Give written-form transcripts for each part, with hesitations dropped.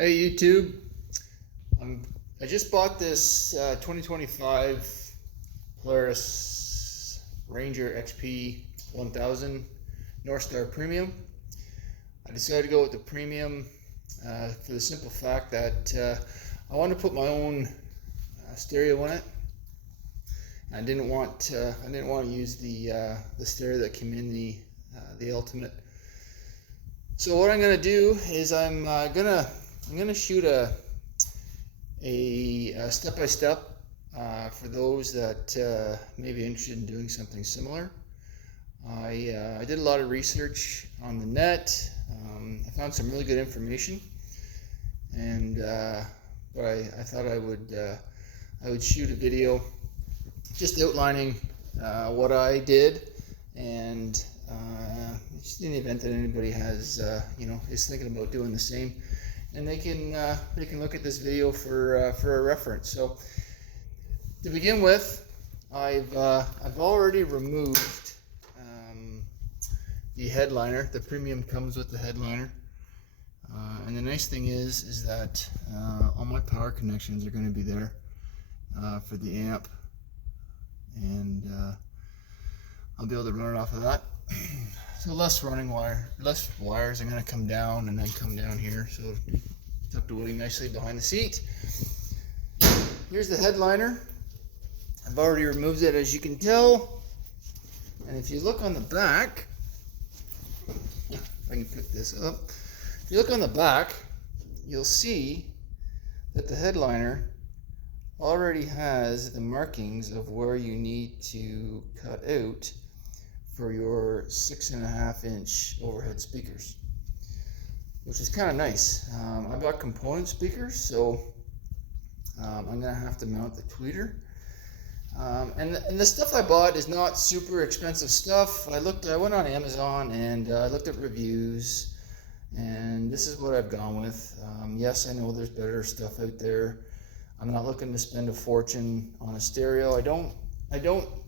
Hey YouTube, I just bought this 2025 Polaris Ranger XP 1000 Northstar Premium. I decided to go with the Premium for the simple fact that I wanted to put my own stereo in it. I didn't want to use the stereo that came in the Ultimate. So what I'm gonna do is I'm gonna shoot a step-by-step for those that may be interested in doing something similar. I did a lot of research on the net. I found some really good information, and but I thought I would shoot a video just outlining what I did, and just in the event that anybody has is thinking about doing the same, and they can look at this video for a reference. So to begin with, I've already removed the headliner. The Premium comes with the headliner, and the nice thing is that all my power connections are going to be there for the amp, and I'll be able to run it off of that. So less wires are going to come down and then come down here, so it'll be tucked away nicely behind the seat. Here's the headliner. I've already removed it, as you can tell, and if you look on the back, if I can pick this up, if you look on the back, you'll see that the headliner already has the markings of where you need to cut out for your 6.5-inch overhead speakers, which is kind of nice. I bought component speakers, so I'm gonna have to mount the tweeter. And the stuff I bought is not super expensive stuff. I went on Amazon and I looked at reviews, and this is what I've gone with. Yes, I know there's better stuff out there. I'm not looking to spend a fortune on a stereo. I don't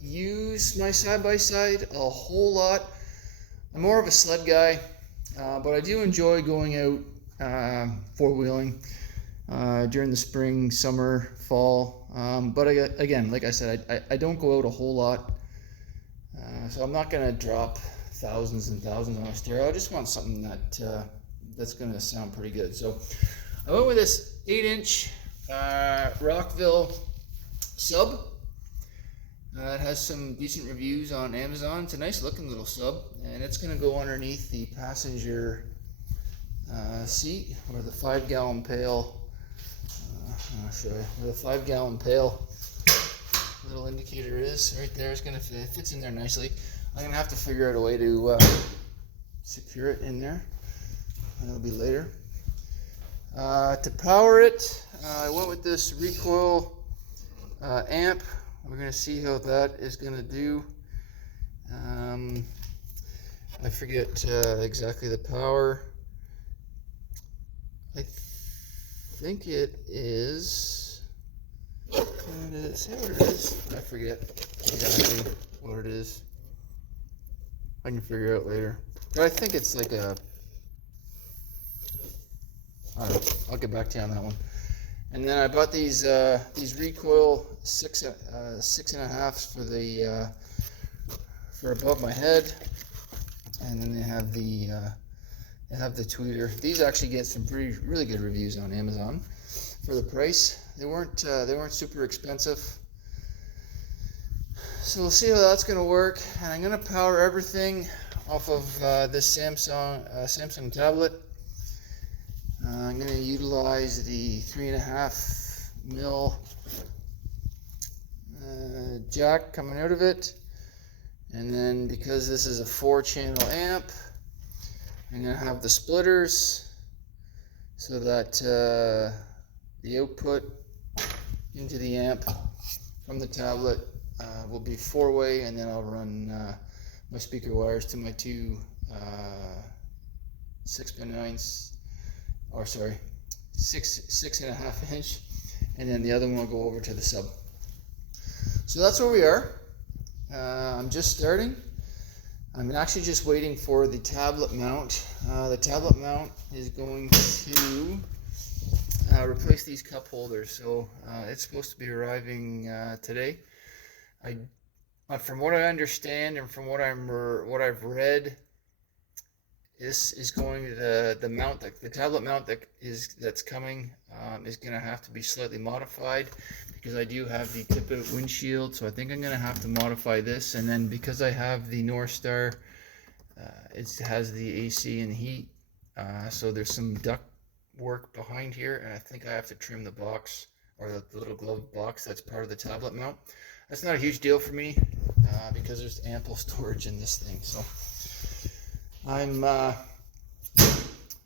use my side-by-side a whole lot. I'm more of a sled guy, but I do enjoy going out four-wheeling during the spring, summer, fall. But again, like I said, I don't go out a whole lot, so I'm not going to drop thousands and thousands on a stereo. I just want something that's going to sound pretty good. So I went with this 8-inch Rockville sub. It has some decent reviews on Amazon. It's a nice looking little sub, and it's going to go underneath the passenger seat, where the 5-gallon pail, I'll show you, where the 5-gallon pail little indicator is. Right there, it's going to fit, fits in there nicely. I'm going to have to figure out a way to secure it in there. That'll be later. To power it, I went with this recoil amp. We're going to see how that is going to do. I forget exactly the power. I think it is... Did it say what it is? I forget exactly what it is. I can figure it out later. But I think it's like a... I don't know. I'll get back to you on that one. And then I bought these recoil 6.5s for above my head, and then they have the tweeter. These actually get some really good reviews on Amazon for the price. They weren't super expensive. So we'll see how that's going to work. And I'm going to power everything off of this Samsung tablet. I'm going to utilize the 3.5 mil jack coming out of it, and then because this is a 4-channel amp, I'm going to have the splitters so that the output into the amp from the tablet will be 4-way, and then I'll run my speaker wires to my two 6x9s. Or sorry, 6.5-inch, and then the other one will go over to the sub. So that's where we are. I'm just starting. I'm actually just waiting for the tablet mount. The tablet mount is going to replace these cup holders. So it's supposed to be arriving today. From what I understand and from what I've read, this is going to the mount, the tablet mount that's coming is going to have to be slightly modified, because I do have the tip out windshield. So I think I'm going to have to modify this, and then because I have the Northstar, it has the AC and heat, so there's some duct work behind here, and I think I have to trim the box, or the little glove box that's part of the tablet mount. That's not a huge deal for me because there's ample storage in this thing. So I'm going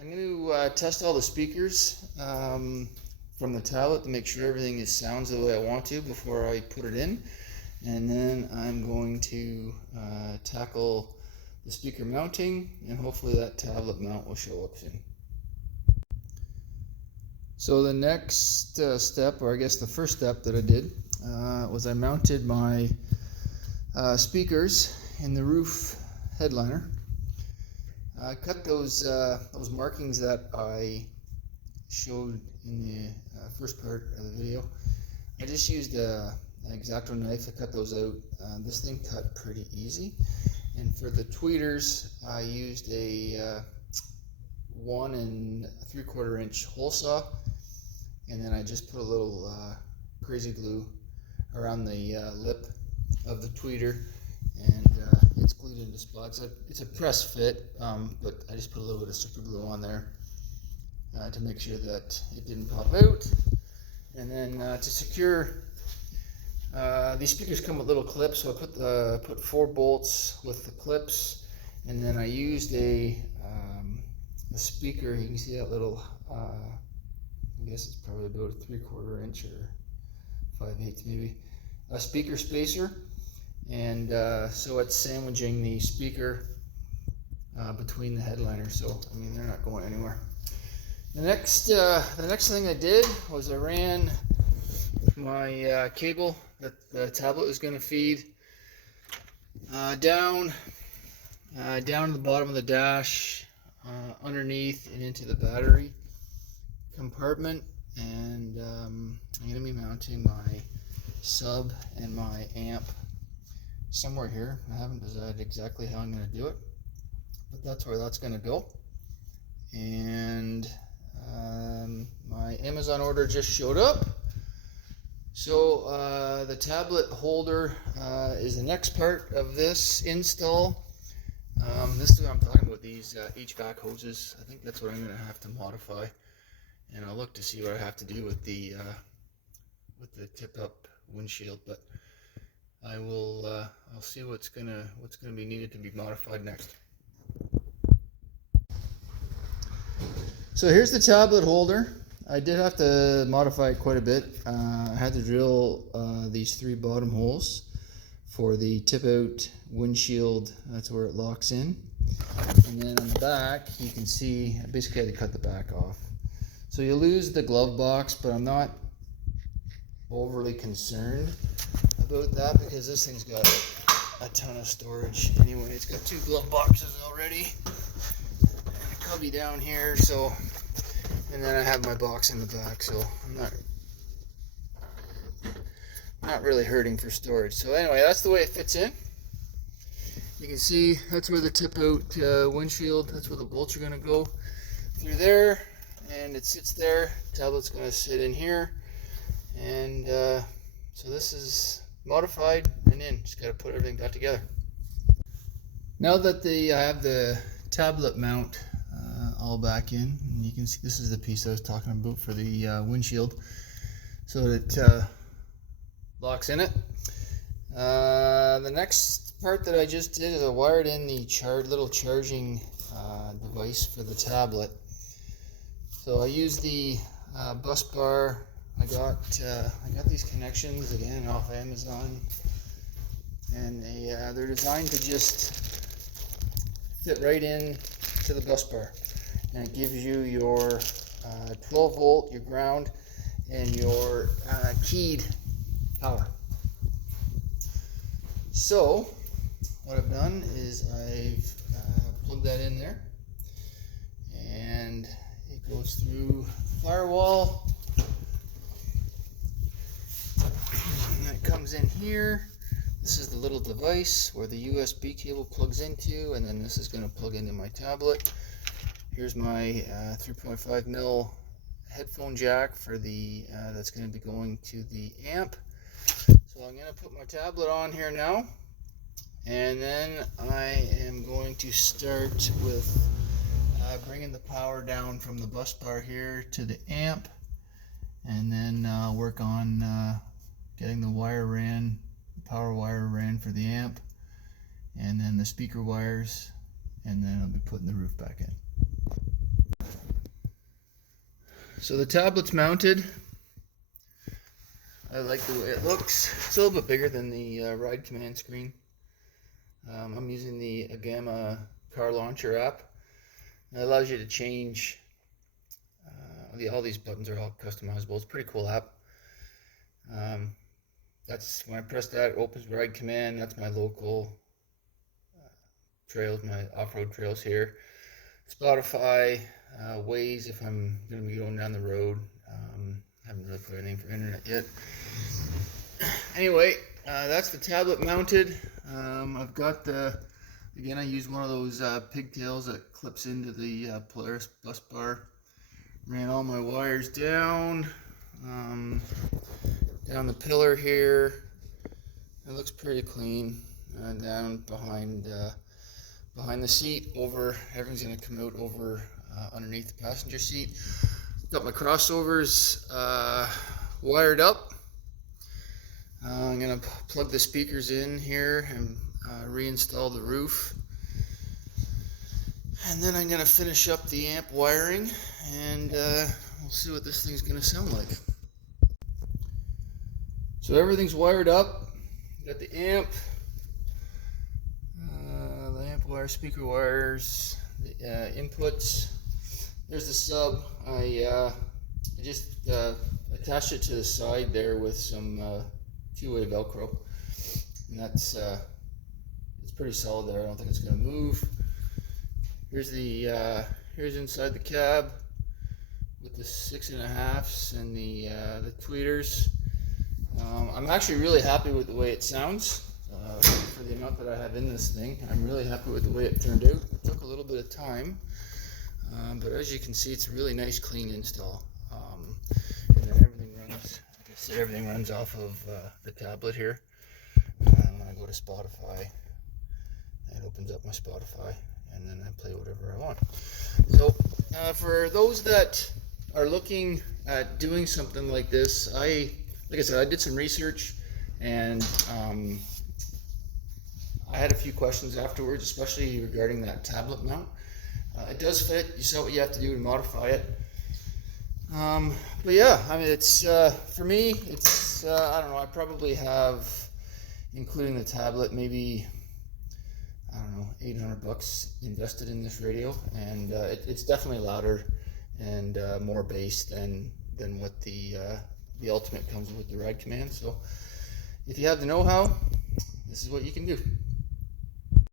to test all the speakers from the tablet to make sure everything sounds the way I want to before I put it in, and then I'm going to tackle the speaker mounting, and hopefully that tablet mount will show up soon. So the next step, or I guess the first step that I did, was I mounted my speakers in the roof headliner. I cut those markings that I showed in the first part of the video. I just used an X-Acto knife to cut those out. This thing cut pretty easy. And for the tweeters, I used a 1 3/4 inch hole saw, and then I just put a little crazy glue around the lip of the tweeter, and it's glued into spots. It's a press fit, but I just put a little bit of super glue on there to make sure that it didn't pop out. And then to secure, these speakers come with little clips, so I put 4 bolts with the clips, and then I used a speaker. You can see that little, I guess it's probably about a 3/4 inch or 5/8 maybe, a speaker spacer, and so it's sandwiching the speaker between the headliners. So I mean, they're not going anywhere. The next thing I did was I ran my cable that the tablet was going to feed down to the bottom of the dash, underneath and into the battery compartment, and I'm going to be mounting my sub and my amp somewhere here. I haven't decided exactly how I'm going to do it, but that's where that's going to go. And my Amazon order just showed up. So the tablet holder is the next part of this install. This is what I'm talking about, these HVAC hoses. I think that's what I'm going to have to modify, and I'll look to see what I have to do with the tip-up windshield. But I will I'll see what's gonna be needed to be modified next. So here's the tablet holder. I did have to modify it quite a bit. I had to drill these 3 bottom holes for the tip out windshield. That's where it locks in. And then on the back, you can see I basically had to cut the back off. So you lose the glove box, but I'm not overly concerned about that because this thing's got a ton of storage anyway. It's got 2 glove boxes already and a cubby down here, so, and then I have my box in the back, so I'm not really hurting for storage. So anyway, that's the way it fits in. You can see that's where the tip out windshield, that's where the bolts are going to go through there, and it sits there. Tablet's going to sit in here, and so this is modified and in. Just got to put everything back together. Now that I have the tablet mount all back in, and you can see this is the piece I was talking about for the windshield, so it locks in it. The next part that I just did is I wired in the little charging device for the tablet. So I used the bus bar. I got these connections again off Amazon, and they're designed to just fit right in to the bus bar, and it gives you your 12 volt, your ground, and your keyed power. So what I've done is I've plugged that in there, and it It goes through the firewall. And that comes in here. This is the little device where the USB cable plugs into, and then this is going to plug into my tablet. Here's my 3.5 mil headphone jack for the that's going to be going to the amp. So I'm going to put my tablet on here now, and then I am going to start with bringing the power down from the bus bar here to the amp, and then work on getting the wire ran. Power wire ran for the amp, and then the speaker wires, and then I'll be putting the roof back in. So the tablet's mounted. I like the way it looks. It's a little bit bigger than the Ride Command screen. I'm using the Agama car launcher app. It allows you to change all these buttons are all customizable. It's a pretty cool app. That's when I press that, it opens Ride Command. That's my local trails, my off-road trails here. Spotify, Waze if I'm going to be going down the road. Haven't really put anything for internet yet. Anyway, that's the tablet mounted. I've got again, I use one of those pigtails that clips into the Polaris bus bar. Ran all my wires down. Down the pillar here, it looks pretty clean. Down behind the seat, over everything's gonna come out over underneath the passenger seat. Got my crossovers wired up. I'm gonna plug the speakers in here and reinstall the roof, and then I'm gonna finish up the amp wiring, and we'll see what this thing's gonna sound like. So everything's wired up. Got the amp wire, speaker wires, the inputs. There's the sub. I just attached it to the side there with some two-way Velcro, and that's it's pretty solid there. I don't think it's going to move. Here's here's inside the cab with the 6.5s and the tweeters. I'm actually really happy with the way it sounds for the amount that I have in this thing. I'm really happy with the way it turned out. It took a little bit of time, but as you can see, it's a really nice, clean install. And then everything runs. Like I said, everything runs off of the tablet here. When I go to Spotify, it opens up my Spotify, and then I play whatever I want. So for those that are looking at doing something like this, like I said, I did some research, and I had a few questions afterwards, especially regarding that tablet mount. It does fit. You saw what you have to do to modify it. But yeah, I mean, it's for me, it's I don't know. I probably have, including the tablet, maybe I don't know, $800 invested in this radio, and it's definitely louder and more bass than what the Ultimate comes with the Ride Command. So if you have the know-how, this is what you can do.